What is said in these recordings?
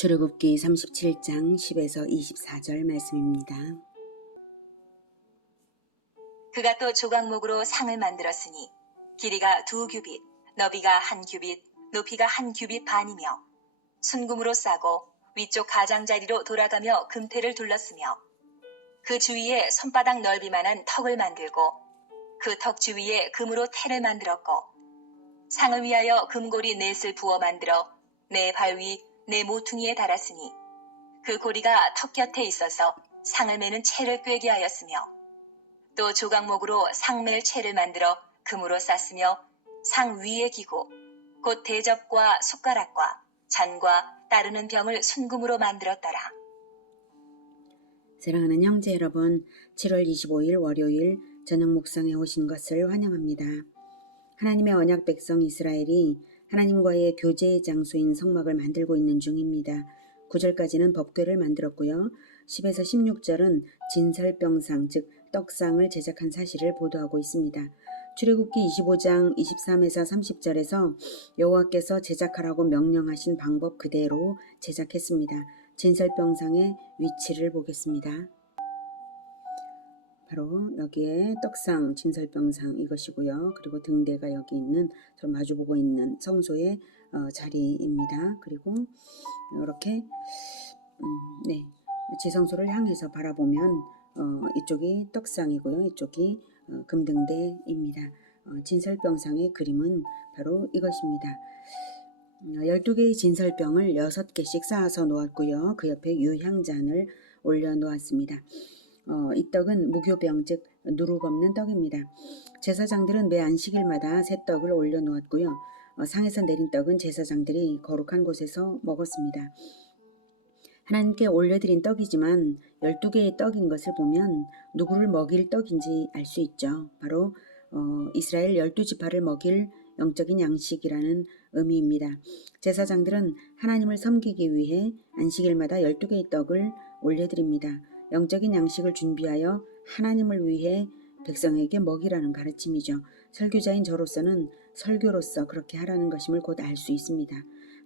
출애굽기 37장 10에서 24절 말씀입니다. 그가 또 조각목으로 상을 만들었으니 길이가 2규빗, 너비가 1규빗, 높이가 1규빗 반이며 순금으로 싸고 위쪽 가장자리로 돌아가며 금태를 둘렀으며 그 주위에 손바닥 넓이만한 턱을 만들고 그 턱 주위에 금으로 태를 만들었고 상을 위하여 금고리 넷을 부어 만들어 네 발 위 네 모퉁이에 달았으니 그 고리가 턱 곁에 있어서 상을 매는 채를 꿰게 하였으며 또 조각목으로 상맬 채를 만들어 금으로 쌌으며 상 위에 기고 곧 대접과 숟가락과 잔과 따르는 병을 순금으로 만들었더라. 사랑하는 형제 여러분, 7월 25일 월요일 저녁 묵상에 오신 것을 환영합니다. 하나님의 언약 백성 이스라엘이 하나님과의 교제의 장소인 성막을 만들고 있는 중입니다. 9절까지는 법궤를 만들었고요. 10에서 16절은 진설병상, 즉 떡상을 제작한 사실을 보도하고 있습니다. 출애굽기 25장 23에서 30절에서 여호와께서 제작하라고 명령하신 방법 그대로 제작했습니다. 진설병상의 위치를 보겠습니다. 바로 여기에 떡상, 진설병상 이것이고요. 그리고 등대가 여기 있는 서로 마주보고 있는 성소의 자리입니다. 그리고 이렇게 지성소를 향해서 바라보면 이쪽이 떡상이고요. 이쪽이 금등대입니다. 진설병상의 그림은 바로 이것입니다. 12개의 진설병을 6개씩 쌓아서 놓았고요. 그 옆에 유향잔을 올려놓았습니다. 이 떡은 무교병, 즉 누룩 없는 떡입니다. 제사장들은 매 안식일마다 새 떡을 올려놓았고요. 상에서 내린 떡은 제사장들이 거룩한 곳에서 먹었습니다. 하나님께 올려드린 떡이지만 12개의 떡인 것을 보면 누구를 먹일 떡인지 알 수 있죠. 바로 이스라엘 12지파를 먹일 영적인 양식이라는 의미입니다. 제사장들은 하나님을 섬기기 위해 안식일마다 12개의 떡을 올려드립니다. 영적인 양식을 준비하여 하나님을 위해 백성에게 먹이라는 가르침이죠. 설교자인 저로서는 설교로서 그렇게 하라는 것임을 곧 알 수 있습니다.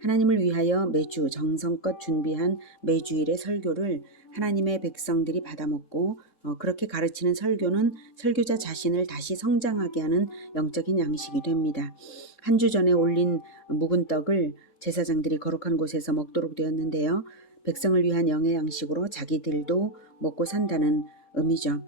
하나님을 위하여 매주 정성껏 준비한 매주일의 설교를 하나님의 백성들이 받아먹고 그렇게 가르치는 설교는 설교자 자신을 다시 성장하게 하는 영적인 양식이 됩니다. 한 주 전에 올린 묵은 떡을 제사장들이 거룩한 곳에서 먹도록 되었는데요. 백성을 위한 영의 양식으로 자기들도 먹고 산다는 의미죠.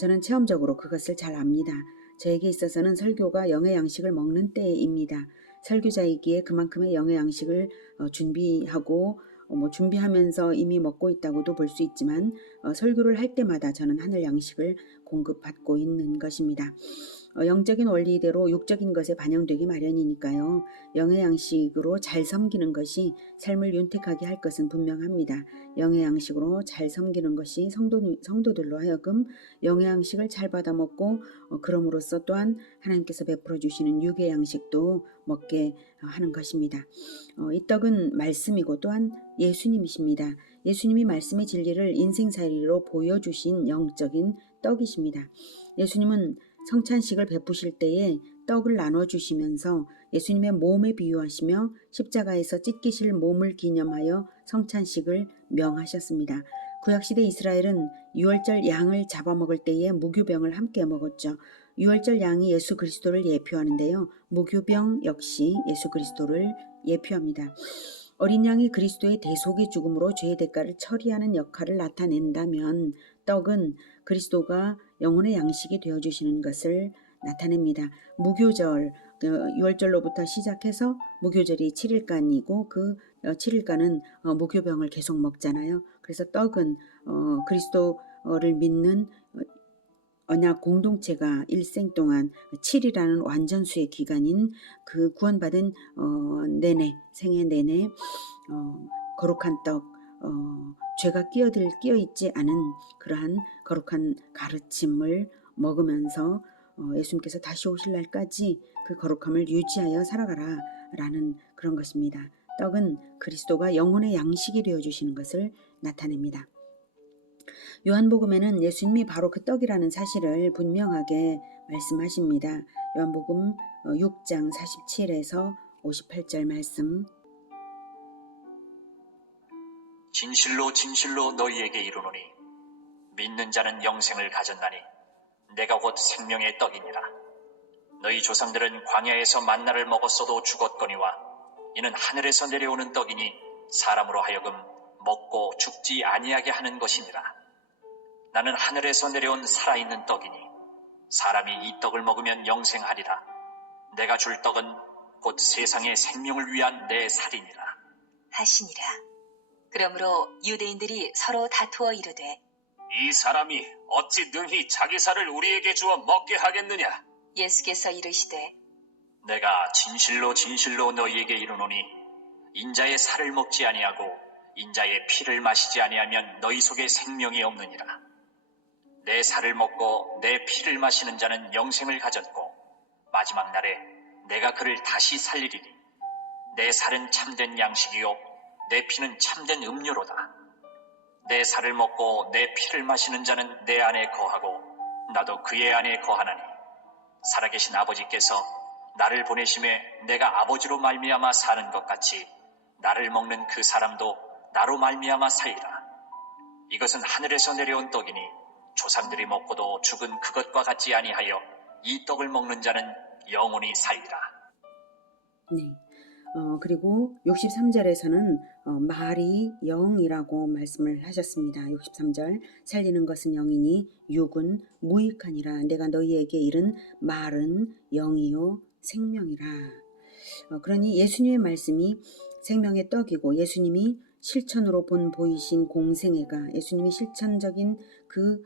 저는 체험적으로 그것을 잘 압니다. 저에게 있어서는 설교가 영의 양식을 먹는 때입니다. 설교자이기에 그만큼의 영의 양식을 준비하고 준비하면서 이미 먹고 있다고도 볼 수 있지만 설교를 할 때마다 저는 하늘 양식을 공급받고 있는 것입니다. 영적인 원리대로 육적인 것에 반영되기 마련이니까요. 영의 양식으로 잘 섬기는 것이 삶을 윤택하게 할 것은 분명합니다. 영의 양식으로 잘 섬기는 것이 성도들로 하여금 영의 양식을 잘 받아먹고 그럼으로써 또한 하나님께서 베풀어 주시는 육의 양식도 먹게 하는 것입니다. 이 떡은 말씀이고 또한 예수님이십니다. 예수님이 말씀의 진리를 인생살이로 보여주신 영적인 떡이십니다. 예수님은 성찬식을 베푸실 때에 떡을 나눠주시면서 예수님의 몸에 비유하시며 십자가에서 찢기실 몸을 기념하여 성찬식을 명하셨습니다. 구약시대 이스라엘은 유월절 양을 잡아먹을 때에 무교병을 함께 먹었죠. 유월절 양이 예수 그리스도를 예표하는데요. 무교병 역시 예수 그리스도를 예표합니다. 어린 양이 그리스도의 대속의 죽음으로 죄의 대가를 처리하는 역할을 나타낸다면 떡은 그리스도가 영혼의 양식이 되어주시는 것을 나타냅니다. 무교절, 6월절로부터 시작해서 무교절이 7일간이고 그 7일간은 무교병을 계속 먹잖아요. 그래서 떡은 그리스도를 믿는 언약 공동체가 일생 동안 7이라는 완전수의 기간인 그 구원받은 생애 내내 거룩한 떡, 죄가 끼어있지 않은 그러한 거룩한 가르침을 먹으면서 예수님께서 다시 오실 날까지 그 거룩함을 유지하여 살아가라 라는 그런 것입니다. 떡은 그리스도가 영혼의 양식이 되어주시는 것을 나타냅니다. 요한복음에는 예수님이 바로 그 떡이라는 사실을 분명하게 말씀하십니다. 요한복음 6장 47에서 58절 말씀. 진실로 진실로 너희에게 이르노니 믿는 자는 영생을 가졌나니 내가 곧 생명의 떡이니라. 너희 조상들은 광야에서 만나를 먹었어도 죽었거니와 이는 하늘에서 내려오는 떡이니 사람으로 하여금 먹고 죽지 아니하게 하는 것이니라. 나는 하늘에서 내려온 살아있는 떡이니 사람이 이 떡을 먹으면 영생하리라. 내가 줄 떡은 곧 세상의 생명을 위한 내 살이니라 하시니라. 그러므로 유대인들이 서로 다투어 이르되 이 사람이 어찌 능히 자기 살을 우리에게 주어 먹게 하겠느냐? 예수께서 이르시되 내가 진실로 진실로 너희에게 이르노니 인자의 살을 먹지 아니하고 인자의 피를 마시지 아니하면 너희 속에 생명이 없느니라. 내 살을 먹고 내 피를 마시는 자는 영생을 가졌고 마지막 날에 내가 그를 다시 살리리니 내 살은 참된 양식이요 내 피는 참된 음료로다. 내 살을 먹고 내 피를 마시는 자는 내 안에 거하고 나도 그의 안에 거하나니 살아계신 아버지께서 나를 보내심에 내가 아버지로 말미암아 사는 것 같이 나를 먹는 그 사람도 나로 말미암아 살리라. 이것은 하늘에서 내려온 떡이니 조상들이 먹고도 죽은 그것과 같지 아니하여 이 떡을 먹는 자는 영원히 살리라. 네. 그리고 63절에서는 말이 영이라고 말씀을 하셨습니다. 63절 살리는 것은 영이니 육은 무익하니라. 내가 너희에게 이른 말은 영이요 생명이라. 그러니 예수님의 말씀이 생명의 떡이고 예수님이 실천으로 보이신 공생애가 예수님이 실천적인 그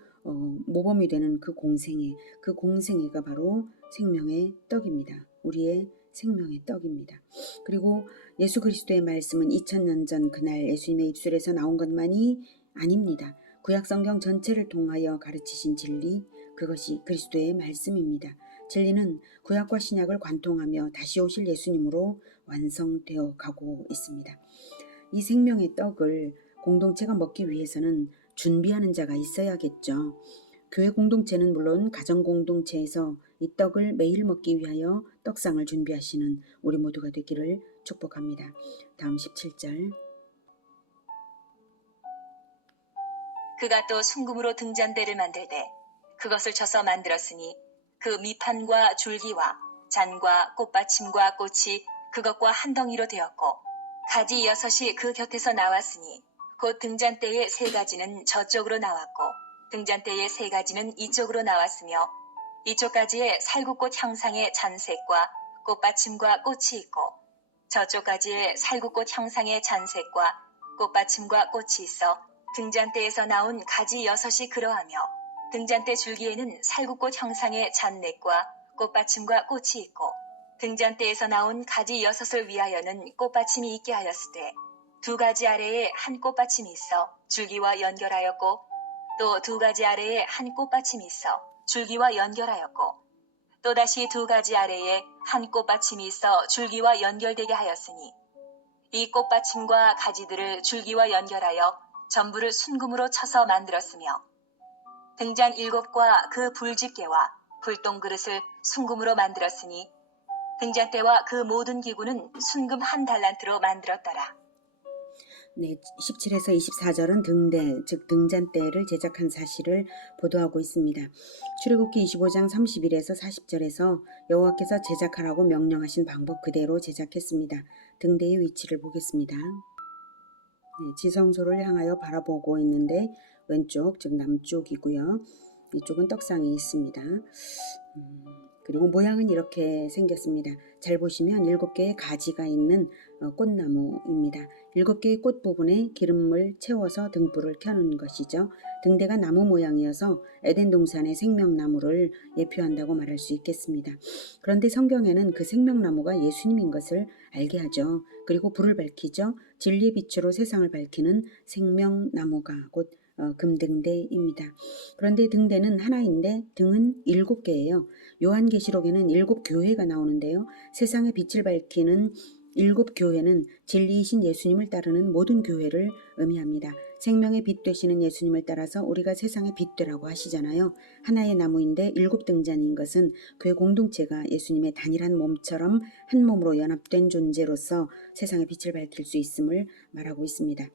모범이 되는 그 공생애가 바로 생명의 떡입니다. 우리의 생명의 떡입니다. 그리고 예수 그리스도의 말씀은 2000년 전 그날 예수님의 입술에서 나온 것만이 아닙니다. 구약 성경 전체를 통하여 가르치신 진리, 그것이 그리스도의 말씀입니다. 진리는 구약과 신약을 관통하며 다시 오실 예수님으로 완성되어 가고 있습니다. 이 생명의 떡을 공동체가 먹기 위해서는 준비하는 자가 있어야겠죠. 교회 공동체는 물론 가정 공동체에서 이 떡을 매일 먹기 위하여 떡상을 준비하시는 우리 모두가 되기를 축복합니다. 다음 17절. 그가 또 순금으로 등잔대를 만들되 그것을 쳐서 만들었으니 그 밑판과 줄기와 잔과 꽃받침과 꽃이 그것과 한 덩이로 되었고 가지 6이 그 곁에서 나왔으니 곧 등잔대의 3가지는 저쪽으로 나왔고 등잔대의 3가지는 이쪽으로 나왔으며 이쪽 가지에 살구꽃 형상의 잔색과 꽃받침과 꽃이 있고 저쪽 가지에 살구꽃 형상의 잔색과 꽃받침과 꽃이 있어 등잔대에서 나온 가지 6이 그러하며 등잔대 줄기에는 살구꽃 형상의 잔넥과 꽃받침과 꽃이 있고 등잔대에서 나온 가지 6을 위하여는 꽃받침이 있게 하였으되 2가지 아래에 한 꽃받침이 있어 줄기와 연결하였고 또 2가지 아래에 한 꽃받침이 있어 줄기와 연결하였고 또다시 2가지 아래에 한 꽃받침이 있어 줄기와 연결되게 하였으니 이 꽃받침과 가지들을 줄기와 연결하여 전부를 순금으로 쳐서 만들었으며 등잔 7과 그 불집게와 불똥 그릇을 순금으로 만들었으니 등잔대와 그 모든 기구는 순금 1달란트로 만들었더라. 네, 17에서 24절은 등대, 즉 등잔대를 제작한 사실을 보도하고 있습니다. 출애굽기 25장 31에서 40절에서 여호와께서 제작하라고 명령하신 방법 그대로 제작했습니다. 등대의 위치를 보겠습니다. 네, 지성소를 향하여 바라보고 있는데 왼쪽, 즉 남쪽이고요. 이쪽은 떡상이 있습니다. 그리고 모양은 이렇게 생겼습니다. 잘 보시면 7개의 가지가 있는 꽃나무입니다. 7개의 꽃 부분에 기름을 채워서 등불을 켜는 것이죠. 등대가 나무 모양이어서 에덴 동산의 생명나무를 예표한다고 말할 수 있겠습니다. 그런데 성경에는 그 생명나무가 예수님인 것을 알게 하죠. 그리고 불을 밝히죠. 진리 빛으로 세상을 밝히는 생명나무가 곧 금등대입니다. 그런데 등대는 하나인데 등은 7개예요. 요한계시록에는 7교회가 나오는데요. 세상의 빛을 밝히는 7교회는 진리이신 예수님을 따르는 모든 교회를 의미합니다. 생명의 빛 되시는 예수님을 따라서 우리가 세상의 빛 되라고 하시잖아요. 하나의 나무인데 7등잔인 것은 교회 공동체가 예수님의 단일한 몸처럼 한 몸으로 연합된 존재로서 세상의 빛을 밝힐 수 있음을 말하고 있습니다.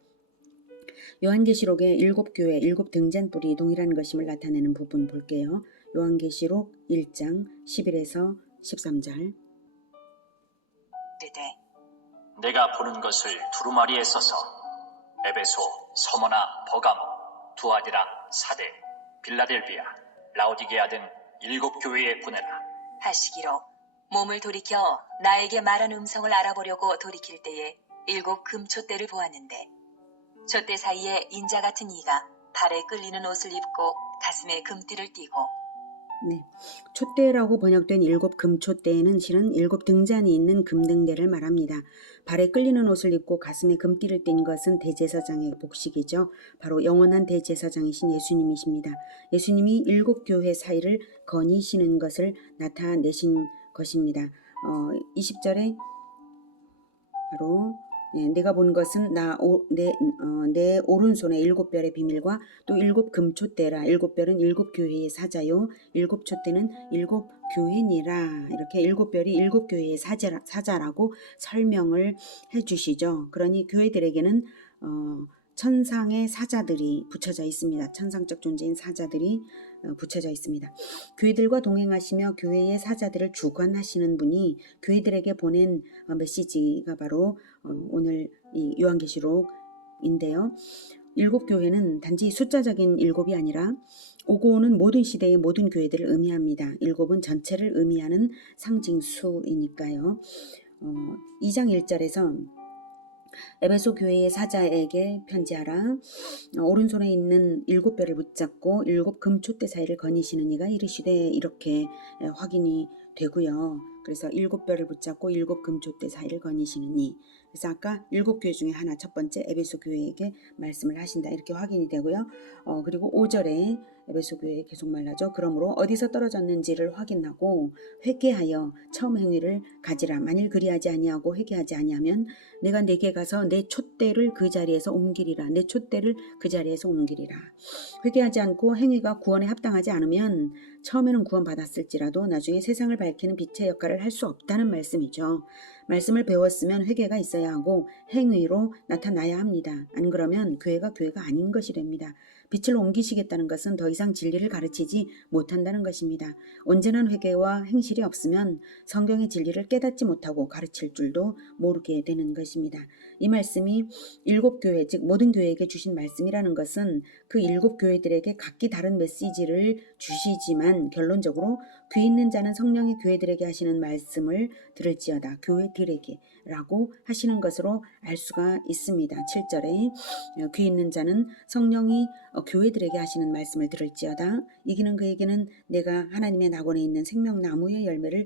요한계시록의 7교회 7등잔불이 동일한 것임을 나타내는 부분 볼게요. 요한계시록 1장 11에서 13절. 이르되 내가 보는 것을 두루마리에 써서 에베소, 서머나, 버가모, 두아디라, 사대, 빌라델비아, 라오디게아 등 7교회에 보내라. 하시기로 몸을 돌이켜 나에게 말한 음성을 알아보려고 돌이킬 때에 7 금촛대를 보았는데 촛대 사이에 인자 같은 이가 발에 끌리는 옷을 입고 가슴에 금띠를 띠고 네, 촛대라고 번역된 7 금촛대에는 실은 7 등잔이 있는 금등대를 말합니다. 발에 끌리는 옷을 입고 가슴에 금띠를 띈 것은 대제사장의 복식이죠. 바로 영원한 대제사장이신 예수님이십니다. 예수님이 7 교회 사이를 거니시는 것을 나타내신 것입니다. 20절에 바로 내가 본 것은 내 오른손에 7별의 비밀과 또 7 금촛대라. 7별은 7 교회의 사자요 7 촛대는 7 교회니라. 이렇게 7별이 7 교회의 사자라고 설명을 해주시죠. 그러니 교회들에게는 천상의 사자들이 붙여져 있습니다. 천상적 존재인 사자들이 붙여져 있습니다. 교회들과 동행하시며 교회의 사자들을 주관하시는 분이 교회들에게 보낸 메시지가 바로 오늘 이 요한계시록인데요. 7 교회는 단지 숫자적인 7이 아니라 오고 오는 모든 시대의 모든 교회들을 의미합니다. 7은 전체를 의미하는 상징수이니까요. 2장 1절에서 에베소 교회의 사자에게 편지하라. 오른손에 있는 7별을 붙잡고 7 금촛대 사이를 거니시는 이가 이르시되 이렇게 확인이 되고요. 그래서 7별을 붙잡고 7 금촛대 사이를 거니시는 이. 그래서 아까 7 교회 중에 하나 첫 번째 에베소 교회에게 말씀을 하신다. 이렇게 확인이 되고요. 그리고 5절에 에베소 교회에 계속 말하죠. 그러므로 어디서 떨어졌는지를 확인하고 회개하여 처음 행위를 가지라. 만일 그리하지 아니하고 회개하지 아니하면 내가 네게 가서 내 촛대를 그 자리에서 옮기리라. 내 촛대를 그 자리에서 옮기리라. 회개하지 않고 행위가 구원에 합당하지 않으면 처음에는 구원받았을지라도 나중에 세상을 밝히는 빛의 역할을 할 수 없다는 말씀이죠. 말씀을 배웠으면 회개가 있어야 하고 행위로 나타나야 합니다. 안 그러면 교회가 아닌 것이 됩니다. 빛을 옮기시겠다는 것은 더 이상 진리를 가르치지 못한다는 것입니다. 온전한 회개와 행실이 없으면 성경의 진리를 깨닫지 못하고 가르칠 줄도 모르게 되는 것입니다. 이 말씀이 7 교회, 즉 모든 교회에게 주신 말씀이라는 것은 그 7 교회들에게 각기 다른 메시지를 주시지만 결론적으로 귀 있는 자는 성령이 교회들에게 하시는 말씀을 들을지어다. 교회들에게 라고 하시는 것으로 알 수가 있습니다. 7절에 귀 있는 자는 성령이 교회들에게 하시는 말씀을 들을지어다. 이기는 그에게는 내가 하나님의 낙원에 있는 생명나무의 열매를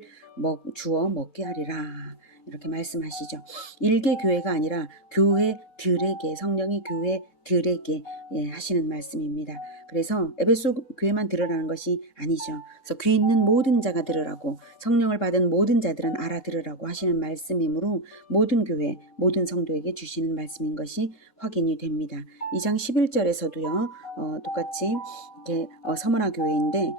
주어 먹게 하리라. 이렇게 말씀하시죠. 일개 교회가 아니라 교회들에게, 성령이 교회들에게 하시는 말씀입니다. 그래서 에베소 교회만 들으라는 것이 아니죠. 그래서 귀 있는 모든 자가 들으라고, 성령을 받은 모든 자들은 알아들으라고 하시는 말씀이므로 모든 교회, 모든 성도에게 주시는 말씀인 것이 확인이 됩니다. 2장 11절에서도요. 똑같이 이렇게 서머나 교회인데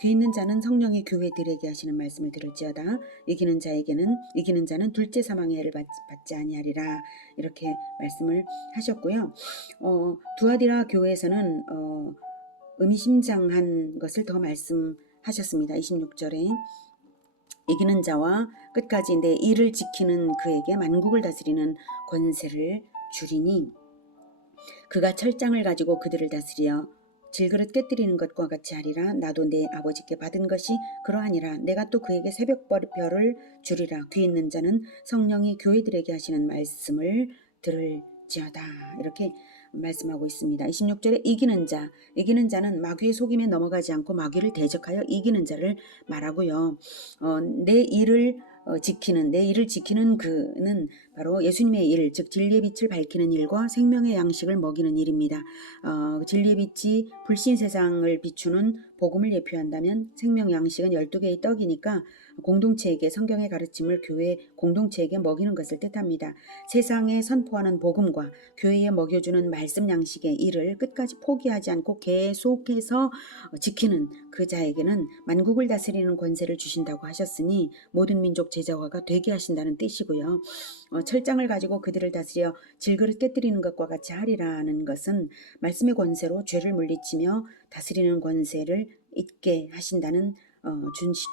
귀 있는 자는 성령이 교회들에게 하시는 말씀을 들을지어다. 이기는 자는 둘째 사망의 해를 받지 아니하리라. 이렇게 말씀을 하셨고요. 두아디라 교회에서는 의미심장한 것을 더 말씀하셨습니다. 26절에 이기는 자와 끝까지 내 일을 지키는 그에게 만국을 다스리는 권세를 주리니 그가 철장을 가지고 그들을 다스려 질그릇 깨뜨리는 것과 같이 하리라. 나도 내 아버지께 받은 것이 그러하니라. 내가 또 그에게 새벽별을 주리라. 귀 있는 자는 성령이 교회들에게 하시는 말씀을 들을지어다. 이렇게 말씀하고 있습니다. 26절에 이기는 자는 마귀의 속임에 넘어가지 않고 마귀를 대적하여 이기는 자를 말하고요. 내 일을 지키는 그는 바로 예수님의 일, 즉 진리의 빛을 밝히는 일과 생명의 양식을 먹이는 일입니다. 진리의 빛이 불신 세상을 비추는 복음을 예표한다면 생명 양식은 12개의 떡이니까 공동체에게 성경의 가르침을 교회 공동체에게 먹이는 것을 뜻합니다. 세상에 선포하는 복음과 교회에 먹여주는 말씀 양식의 일을 끝까지 포기하지 않고 계속해서 지키는 그 자에게는 만국을 다스리는 권세를 주신다고 하셨으니 모든 민족 제자화가 되게 하신다는 뜻이고요. 철장을 가지고 그들을 다스려 질그릇 깨뜨리는 것과 같이 하리라는 것은 말씀의 권세로 죄를 물리치며 다스리는 권세를 있게 하신다는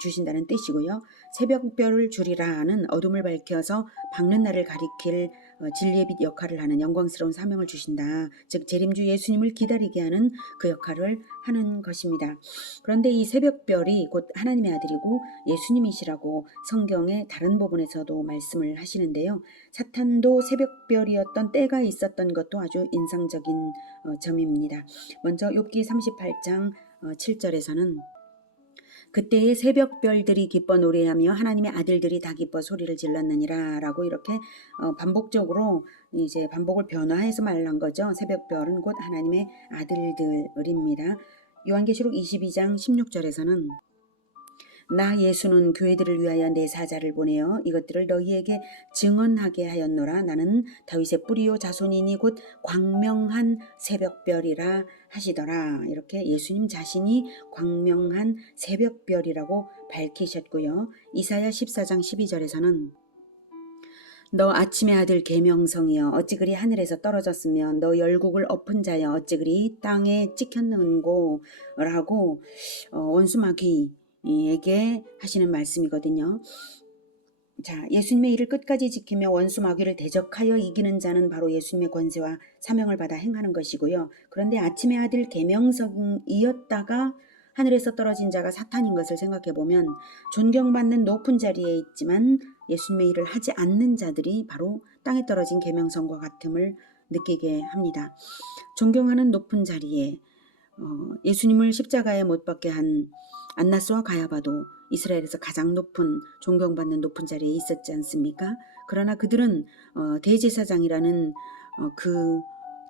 주신다는 뜻이고요. 새벽별을 주리라는 어둠을 밝혀서 밝는 날을 가리킬 진리의 빛 역할을 하는 영광스러운 사명을 주신다. 즉 재림주 예수님을 기다리게 하는 그 역할을 하는 것입니다. 그런데 이 새벽별이 곧 하나님의 아들이고 예수님이시라고 성경의 다른 부분에서도 말씀을 하시는데요. 사탄도 새벽별이었던 때가 있었던 것도 아주 인상적인 점입니다. 먼저 욥기 38장 7절에서는 그때의 새벽별들이 기뻐 노래하며 하나님의 아들들이 다 기뻐 소리를 질렀느니라 라고 이렇게 반복적으로 이제 반복을 변화해서 말한 거죠. 새벽별은 곧 하나님의 아들들입니다. 요한계시록 22장 16절에서는 나 예수는 교회들을 위하여 내 사자를 보내어 이것들을 너희에게 증언하게 하였노라. 나는 다윗의 뿌리요 자손이니 곧 광명한 새벽별이라 하시더라. 이렇게 예수님 자신이 광명한 새벽별이라고 밝히셨고요. 이사야 14장 12절에서는 너 아침의 아들 계명성이여 어찌 그리 하늘에서 떨어졌으며 너 열국을 엎은 자여 어찌 그리 땅에 찍혔는고 라고 원수 마귀에게 하시는 말씀이거든요. 자, 예수님의 일을 끝까지 지키며 원수 마귀를 대적하여 이기는 자는 바로 예수님의 권세와 사명을 받아 행하는 것이고요. 그런데 아침의 아들 계명성이었다가 하늘에서 떨어진 자가 사탄인 것을 생각해 보면 존경받는 높은 자리에 있지만 예수님의 일을 하지 않는 자들이 바로 땅에 떨어진 계명성과 같음을 느끼게 합니다. 존경하는 높은 자리에 예수님을 십자가에 못 박게 한 안나스와 가야바도 이스라엘에서 가장 높은 존경받는 높은 자리에 있었지 않습니까? 그러나 그들은 대제사장이라는 그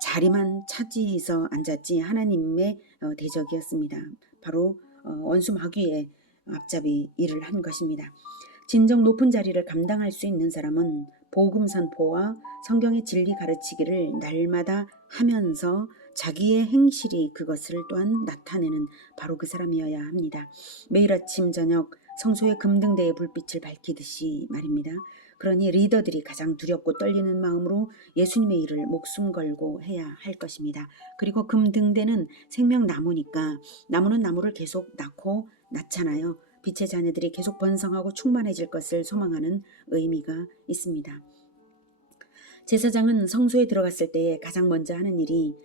자리만 차지해서 앉았지 하나님의 대적이었습니다. 바로 원수 마귀의 앞잡이 일을 한 것입니다. 진정 높은 자리를 감당할 수 있는 사람은 복음 선포와 성경의 진리 가르치기를 날마다 하면서 자기의 행실이 그것을 또한 나타내는 바로 그 사람이어야 합니다. 매일 아침 저녁 성소의 금등대의 불빛을 밝히듯이 말입니다. 그러니 리더들이 가장 두렵고 떨리는 마음으로 예수님의 일을 목숨 걸고 해야 할 것입니다. 그리고 금등대는 생명나무니까 나무는 나무를 계속 낳잖아요. 빛의 자녀들이 계속 번성하고 충만해질 것을 소망하는 의미가 있습니다. 제사장은 성소에 들어갔을 때에 가장 먼저 하는 일이